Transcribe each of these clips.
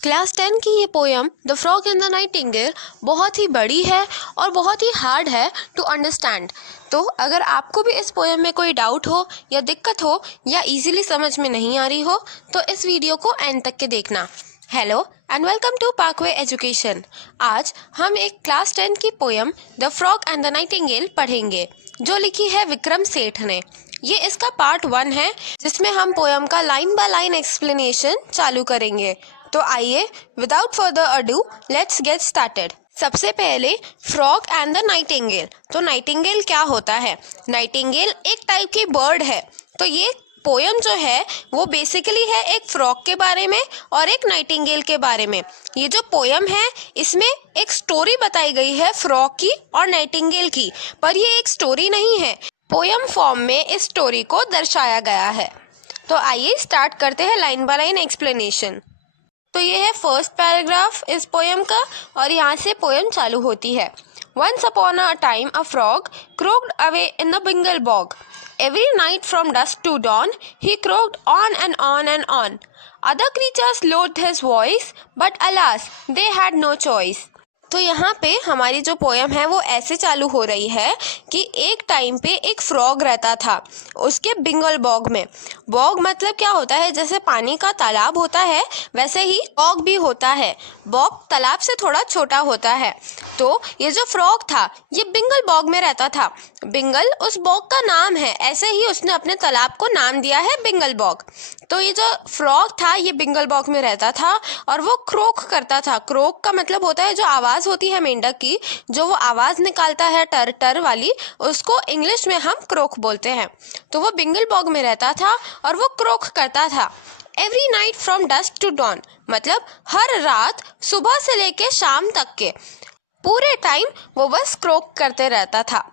Class 10 की ये poem the frog and the Nightingale बहुत ही बड़ी है और बहुत ही हार्ड है टू अंडरस्टैंड। तो अगर आपको भी इस पोयम में कोई डाउट हो या दिक्कत हो या इजीली समझ में नहीं आ रही हो तो इस वीडियो को एंड तक के देखना। Hello and welcome to Parkway Education. आज हम एक क्लास 10 की poem the frog and the nightingale पढ़ेंगे जो लिखी है विक्रम सेठ ने। ये इसका पार्ट 1 है जिसमें हम पोयम का लाइन बाय लाइन एक्सप्लेनेशन चालू करेंगे। तो आइए without further ado let's get started. सबसे पहले फ्रॉग एंड द नाइटिंगेल। तो नाइटिंगेल क्या होता है? नाइटिंगेल एक टाइप की बर्ड है। तो ये पोयम जो है वो बेसिकली है एक फ्रॉग के बारे में और एक नाइटिंगेल के बारे में। ये जो पोयम है इसमें एक स्टोरी बताई गई है फ्रॉग की और नाइटिंगेल की, पर ये एक स्टोरी नहीं है, पोयम फॉर्म में इस स्टोरी को दर्शाया गया है। तो आइए स्टार्ट करते हैं लाइन बाय लाइन एक्सप्लेनेशन। तो ये है फर्स्ट पैराग्राफ इस पोयम का और यहाँ से पोयम चालू होती है। Once upon a time a frog croaked away in the Bengal bog. Every night from dusk to dawn he croaked on and on and on. Other creatures loathed his voice, but alas, they had no choice. तो यहाँ पे हमारी जो poem है वो ऐसे चालू हो रही है कि एक टाइम पे एक फ्रॉग रहता था उसके बंगाल बॉग में। बॉग मतलब क्या होता है? जैसे पानी का तालाब होता है वैसे ही बॉग भी होता है। बॉग तालाब से थोड़ा छोटा होता है। तो ये जो फ्रॉग था ये बंगाल बॉग में रहता था। बंगाल उस बॉग का नाम है, ऐसे ही उसने अपने तालाब को नाम दिया है बंगाल बॉग। तो ये जो फ्रॉग था ये बंगाल बॉग में रहता था और वो क्रोक करता था। क्रोक का मतलब होता है जो आवाज़ होती है मेंढक की, जो वो आवाज़ निकालता है टर टर वाली, उसको इंग्लिश में हम क्रोक बोलते हैं। तो वो बंगाल बॉग में रहता था और वो क्रोक करता था। Every night from dusk to dawn मतलब हर रात सुबह से लेके शाम तक के पूरे टाइम वो बस क्रोक करते रहता था।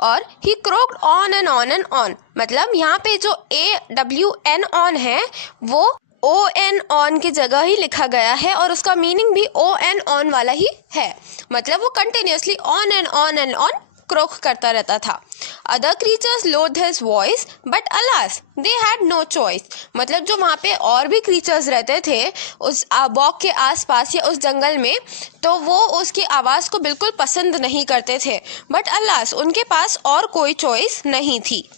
और he croaked on and on and on मतलब यहाँ पे जो AWN ऑन है वो ON ऑन की जगह ही लिखा गया है और उसका मीनिंग भी ON ऑन वाला ही है। मतलब वो continuously on and on croak करता रहता था। Other creatures loathed his voice but alas they had no choice मतलब जो वहाँ पे और भी क्रीचर्स रहते थे उस बॉग के आसपास या उस जंगल में, तो वो उसकी आवाज़ को बिल्कुल पसंद नहीं करते थे, बट अलास उनके पास और कोई चॉइस नहीं थी।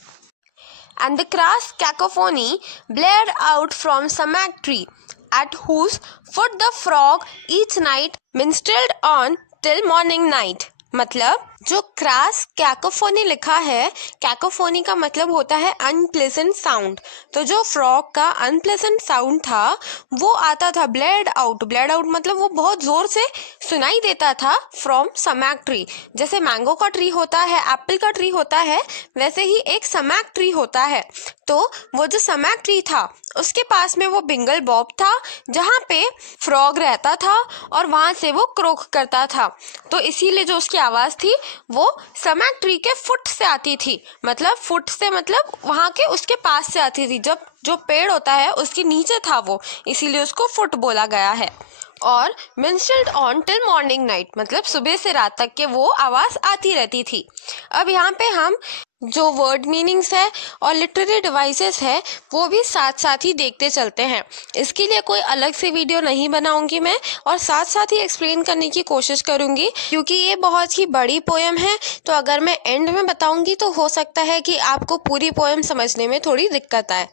And the crass cacophony blared out from some tree, at whose foot the frog each night minstrelled on till morning night. मतलब जो क्रास कैकोफोनी लिखा है, कैकोफोनी का मतलब होता है अनप्लेजेंट साउंड। तो जो फ्रॉग का अनप्लेजेंट साउंड था वो आता था ब्लेड आउट मतलब वो बहुत ज़ोर से सुनाई देता था फ्रॉम समैक ट्री। जैसे मैंगो का ट्री होता है, एप्पल का ट्री होता है, वैसे ही एक समैक ट्री होता है। तो वो जो समैक ट्री था उसके पास में वो बंगाल बॉग था जहाँ पे फ्रॉग रहता था और वहाँ से वो क्रोक करता था। तो इसीलिए जो उसकी आवाज़ थी वो समैक ट्री के फुट से आती थी। मतलब फुट से मतलब वहाँ के उसके पास से आती थी। जब जो पेड़ होता है उसके नीचे था वो, इसीलिए उसको फुट बोला गया है। और मिन्स्ट्रेल्ड ऑन टिल मॉर्निंग नाइट मतलब सुबह से रात तक के वो आवाज़ आती रहती थी। अब यहाँ पे हम जो वर्ड मीनिंग्स है और लिटरेरी डिवाइसेस है वो भी साथ साथ ही देखते चलते हैं। इसके लिए कोई अलग से वीडियो नहीं बनाऊंगी मैं और साथ साथ ही एक्सप्लेन करने की कोशिश करूंगी क्योंकि ये बहुत ही बड़ी पोयम है। तो अगर मैं एंड में बताऊंगी तो हो सकता है कि आपको पूरी पोयम समझने में थोड़ी दिक्कत आए।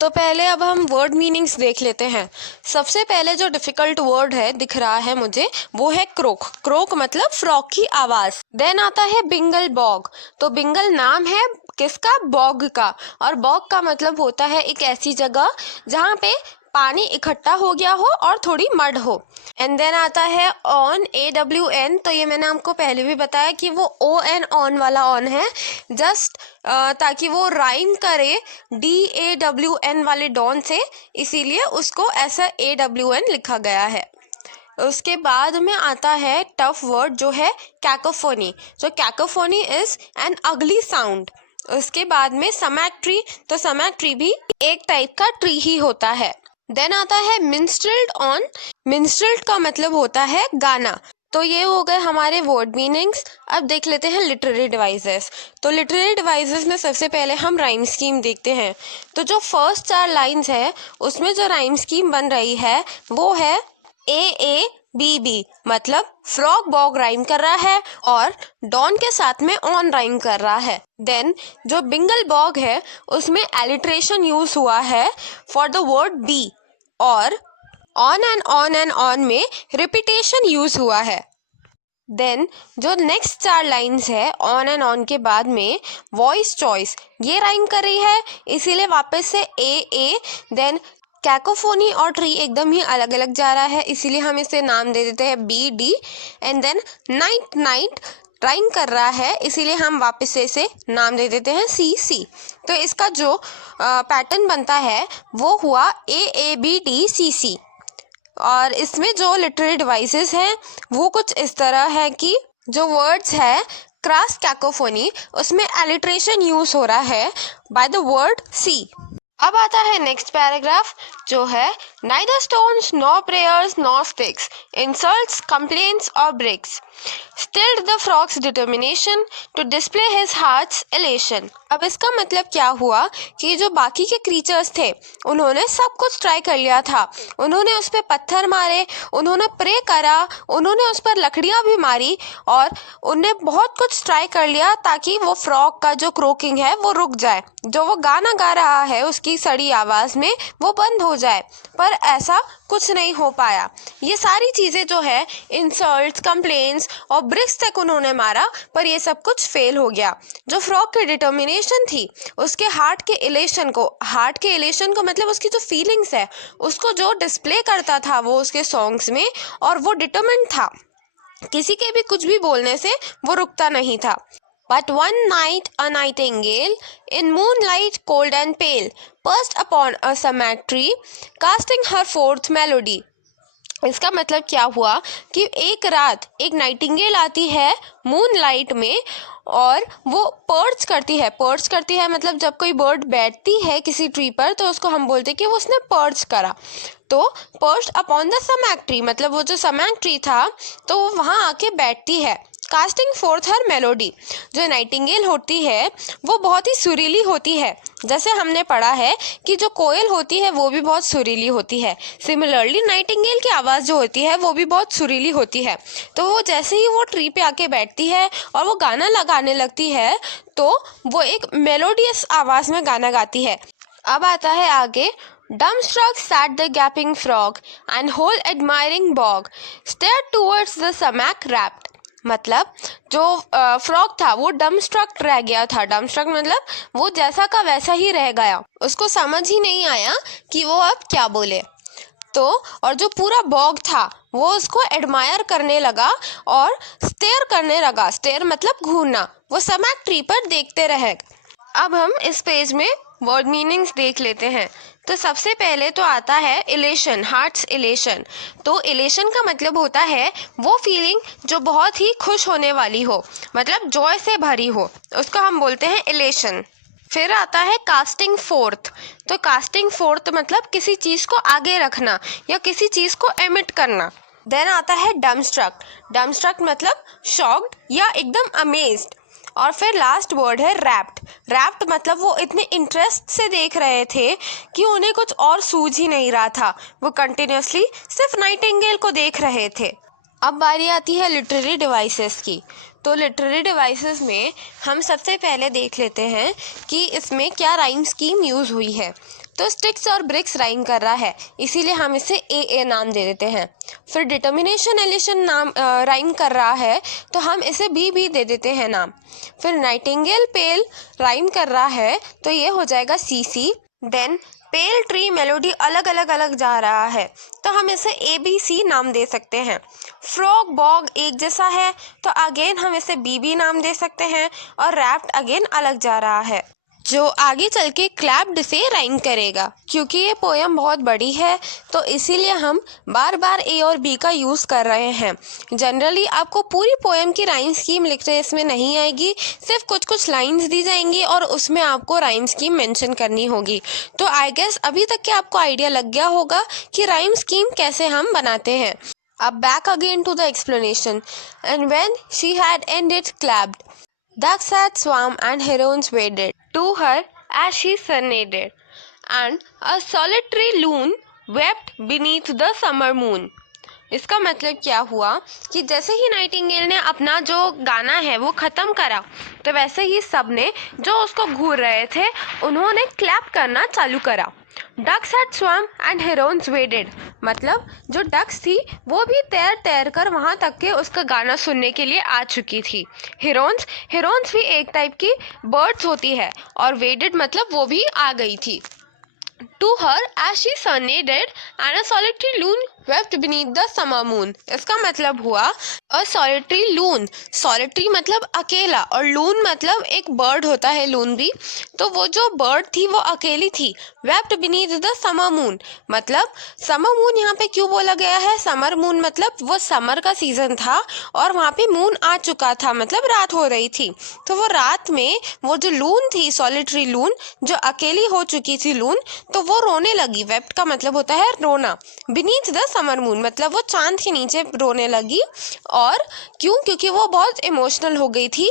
तो पहले अब हम वर्ड मीनिंग्स देख लेते हैं। सबसे पहले जो डिफ़िकल्ट वर्ड है दिख रहा है मुझे वो है क्रोक। क्रोक मतलब फ्रॉग की आवाज़। देन आता है बंगाल बॉग। तो बंगाल नाम है किसका? बॉग का। और बॉग का मतलब होता है एक ऐसी जगह जहाँ पे पानी इकट्ठा हो गया हो और थोड़ी मड हो। एंड देन आता है ऑन AWN। तो ये मैंने आपको पहले भी बताया कि वो ON ऑन वाला ऑन है जस्ट ताकि वो राइम करे DAWN वाले डॉन से, इसीलिए उसको ऐसा AWN लिखा गया है। उसके बाद में आता है टफ वर्ड जो है कैकोफोनी। तो कैकोफोनी इज एन अगली साउंड। उसके बाद में समैक ट्री। तो समैक ट्री भी एक टाइप का ट्री ही होता है। देन आता है मिन्स्ट्रेल्ड ऑन। मिन्स्ट्रेल्ड का मतलब होता है गाना। तो ये हो गए हमारे वर्ड मीनिंग्स। अब देख लेते हैं लिटरेरी डिवाइसेस। तो लिटरेरी डिवाइसेस में सबसे पहले हम राइम स्कीम देखते हैं। तो जो फर्स्ट 4 लाइंस है उसमें जो राइम स्कीम बन रही है वो है AABB मतलब फ्रॉग बॉग राइम कर रहा है और डॉन के साथ में ऑन राइम कर रहा है। देन जो बिंगल बॉग है उसमें एलिट्रेशन यूज हुआ है फॉर द वर्ड बी और ऑन एंड ऑन में रिपीटेशन यूज हुआ है। देन जो नेक्स्ट 4 लाइन्स है ऑन एंड ऑन के बाद में वॉइस चॉइस ये राइम कर रही है, इसीलिए वापस से ए। देन कैकोफोनी और ट्री एकदम ही अलग अलग जा रहा है, इसीलिए हम इसे नाम दे देते हैं BD। And then night night rhyme कर रहा है, इसीलिए हम वापस से इसे नाम दे देते हैं CC। तो इसका जो पैटर्न बनता है वो हुआ AABDCC। और इसमें जो लिटरेरी डिवाइसेस हैं वो कुछ इस तरह है कि जो वर्ड्स है क्रास कैकोफोनी उसमें एलिट्रेशन यूज हो रहा है बाय द वर्ड सी। अब आता है नेक्स्ट पैराग्राफ जो है neither stones nor prayers nor sticks insults complaints or bricks stilled the frog's determination to display his heart's elation. अब इसका मतलब क्या हुआ कि जो बाकी के क्रीचर्स थे उन्होंने सब कुछ ट्राई कर लिया था, उन्होंने उस पर पत्थर मारे, उन्होंने प्रे करा, उन्होंने उस पर लकड़ियाँ भी मारी और उनने बहुत कुछ ट्राई कर लिया ताकि वो फ्रॉग का जो क्रोकिंग है वो रुक जाए, जो वो गाना गा रहा है उसकी सड़ी आवाज़ में वो बंद हो जाए, पर ऐसा कुछ नहीं हो पाया। ये सारी चीज़ें जो है इंसल्ट्स कंप्लेंट्स और ब्रिक्स तक उन्होंने मारा पर ये सब कुछ फेल हो गया। जो फ्रॉग की डिटर्मिनेशन थी उसके हार्ट के इलेशन को मतलब उसकी जो फीलिंग्स है उसको जो डिस्प्ले करता था वो उसके सॉन्ग्स में, और वो डिटर्मिन्ड था, किसी के भी कुछ भी बोलने से वो रुकता नहीं था। But one night a nightingale, in moonlight cold and pale, perched upon a sumac tree, casting her forth melody. इसका मतलब क्या हुआ कि एक रात एक नाइटिंगेल आती है मून लाइट में और वो पर्च करती है मतलब जब कोई बर्ड बैठती है किसी ट्री पर तो उसको हम बोलते हैं कि वो उसने पर्च करा। तो पर्च अपॉन द समैक ट्री मतलब वो जो समैक ट्री था तो वो वहाँ आके बैठती है। कास्टिंग फोर्थ हर मेलोडी, जो नाइटिंगेल होती है वो बहुत ही सुरीली होती है, जैसे हमने पढ़ा है कि जो कोयल होती है वो भी बहुत सुरीली होती है। सिमिलरली नाइटिंगेल की आवाज़ जो होती है वो भी बहुत सुरीली होती है। तो वो जैसे ही वो ट्री पे आके बैठती है और वो गाना लगाने लगती है तो वो एक मेलोडियस आवाज़ में गाना गाती है। अब आता है आगे Dumbstruck sat the gaping frog and whole admiring bog stared towards the sumac rapt। मतलब जो फ्रॉग था वो डम्बस्ट्रक रह गया था। डम्बस्ट्रक मतलब वो जैसा का वैसा ही रह गया, उसको समझ ही नहीं आया कि वो अब क्या बोले। तो और जो पूरा बॉग था वो उसको एडमायर करने लगा और स्टेयर करने लगा। स्टेयर मतलब घूरना, वो समैक ट्री पर देखते रहे। अब हम इस पेज में वर्ड मीनिंग्स देख लेते हैं। तो सबसे पहले तो आता है इलेशन, हार्ट्स इलेशन। तो इलेशन का मतलब होता है वो फीलिंग जो बहुत ही खुश होने वाली हो, मतलब जॉय से भरी हो, उसको हम बोलते हैं इलेशन। फिर आता है कास्टिंग फोर्थ। तो कास्टिंग फोर्थ मतलब किसी चीज़ को आगे रखना या किसी चीज़ को एमिट करना। देन आता है डम्बस्ट्रक। डम्बस्ट्रक मतलब शॉक्ड या एकदम अमेज्ड। और फिर लास्ट वर्ड है रैप्ट। रैप्ट मतलब वो इतने इंटरेस्ट से देख रहे थे कि उन्हें कुछ और सूझ ही नहीं रहा था, वो कंटिन्यूसली सिर्फ नाइटिंगेल को देख रहे थे। अब बारी आती है लिटरेरी डिवाइसेस की। तो लिटरेरी डिवाइसेस में हम सबसे पहले देख लेते हैं कि इसमें क्या राइम स्कीम यूज़ हुई है। तो स्टिक्स और ब्रिक्स राइम कर रहा है, इसीलिए हम इसे ए नाम दे देते हैं। फिर डिटर्मिनेशन एलिशन नाम राइम कर रहा है तो हम इसे बी दे देते हैं नाम। फिर नाइटिंगेल पेल राइम कर रहा है तो ये हो जाएगा CC। देन पेल ट्री मेलोडी अलग अलग जा रहा है तो हम इसे ABC नाम दे सकते हैं। फ्रॉग बॉग एक जैसा है तो अगेन हम इसे BB नाम दे सकते हैं। और रैप्ट अगेन अलग जा रहा है जो आगे चल के क्लैप्ड से राइम करेगा। क्योंकि ये पोयम बहुत बड़ी है तो इसीलिए हम बार बार A और B का यूज़ कर रहे हैं। जनरली आपको पूरी पोयम की राइम स्कीम लिखते इसमें नहीं आएगी, सिर्फ कुछ कुछ लाइंस दी जाएंगी और उसमें आपको राइम स्कीम मेंशन करनी होगी। तो आई गेस अभी तक के आपको आइडिया लग गया होगा कि राइम स्कीम कैसे हम बनाते हैं। अब back again to the explanation. And when she had ended clapped, ducks had swam and herons waded to her as she serenaded, and a solitary loon wept beneath the summer moon. इसका मतलब क्या हुआ कि जैसे ही Nightingale ने अपना जो गाना है वो ख़त्म करा, तो वैसे ही सब ने जो उसको घूर रहे थे उन्होंने क्लैप करना चालू करा। Ducks had swum and herons waded, मतलब जो डक्स थी वो भी तैर तैर कर वहाँ तक के उसका गाना सुनने के लिए आ चुकी थी। हेरोन्स भी एक टाइप की बर्ड्स होती है, और वेडेड मतलब वो भी आ गई थी। To her as she serenaded, and a solitary loon wept beneath the summer moon. इसका मतलब हुआ a solitary loon, solitary मतलब अकेला, और loon मतलब एक bird होता है, loon भी। तो वो जो bird थी वो अकेली थी। wept beneath the summer moon मतलब summer moon यहाँ पे क्यों बोला गया है? summer moon मतलब वो summer का सीजन था और वहाँ पे moon आ चुका था, मतलब रात हो रही थी। तो वो रात में वो जो loon थी, solitary loon, जो अकेली हो चुकी थी loon, तो वो रोने लगी। वेप्ट का मतलब होता है रोना। बीनीथ द समर मून मतलब वो चांद के नीचे रोने लगी। और क्यों? क्योंकि वो बहुत इमोशनल हो गई थी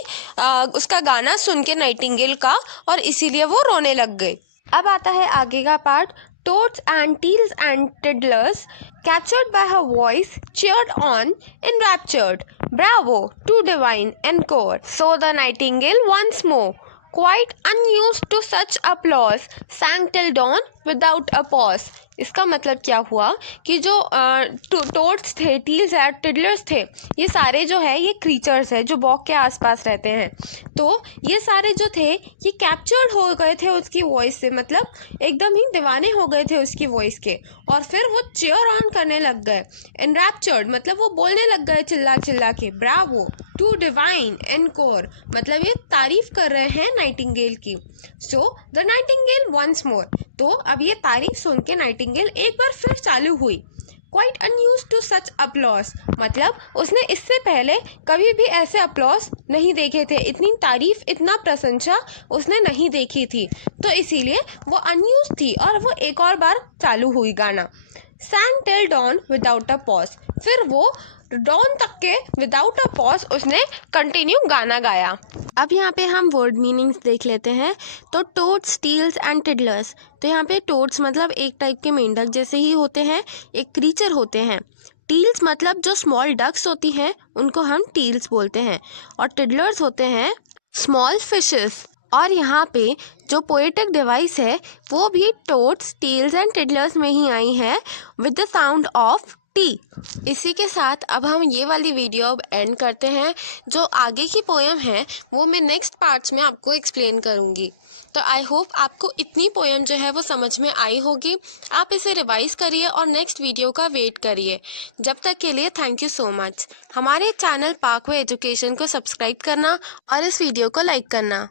उसका गाना सुन के नाइटिंगेल का, और इसीलिए वो रोने लग गई। अब आता है आगे का part. Toads and teals and tiddlers, captured by her voice, cheered on, enraptured. Bravo! Too divine! Encore! So the nightingale once more, quite unused to such applause, sang till dawn without a pause. इसका मतलब क्या हुआ कि जो toads थे, टील्स और टिडलर्स थे, ये सारे जो है ये क्रीचर्स है जो बॉग के आसपास रहते हैं। तो ये सारे जो थे ये कैप्चर्ड हो गए थे उसकी वॉइस से, मतलब एकदम ही दीवाने हो गए थे उसकी वॉइस के, और फिर वो चीयर ऑन करने लग गए। एनरैप्चर्ड मतलब वो बोलने लग गए चिल्ला चिल्ला के, ब्रावो, टू डिवाइन, एनकोर मतलब ये तारीफ कर रहे हैं नाइटिंगेल की। So the nightingale once more, तो अब ये तारीफ सुन के नाइटिंगेल एक बार फिर चालू हुई। Quite unused to such applause मतलब उसने इससे पहले कभी भी ऐसे अपलॉस नहीं देखे थे, इतनी तारीफ, इतना प्रशंसा उसने नहीं देखी थी, तो इसीलिए वो अनयूज्ड थी और वो एक और बार चालू हुई गाना। sang till dawn without a pause, फिर वो डॉन तक के विदाउट अ पॉज उसने कंटिन्यू गाना गाया। अब यहाँ पे हम वर्ड मीनिंग्स देख लेते हैं। तो टोड्स, टील्स एंड टिडलर्स, तो यहाँ पे टोड्स मतलब एक टाइप के मेंढक जैसे ही होते हैं, एक क्रीचर होते हैं। टील्स मतलब जो स्मॉल डक्स होती हैं उनको हम टील्स बोलते हैं, और टिडलर्स होते हैं स्मॉल फिशेस। और यहाँ पे जो पोएटिक डिवाइस है वो भी टोड्स, टील्स एंड टिडलर्स में ही आई है, with the sound of T. इसी के साथ अब हम ये वाली वीडियो अब एंड करते हैं। जो आगे की पोएम है वो मैं नेक्स्ट पार्ट्स में आपको एक्सप्लेन करूँगी। तो आई होप आपको इतनी पोएम जो है वो समझ में आई होगी। आप इसे रिवाइज करिए और नेक्स्ट वीडियो का वेट करिए। जब तक के लिए थैंक यू सो मच। हमारे चैनल पार्कवे एजुकेशन को सब्सक्राइब करना और इस वीडियो को लाइक करना।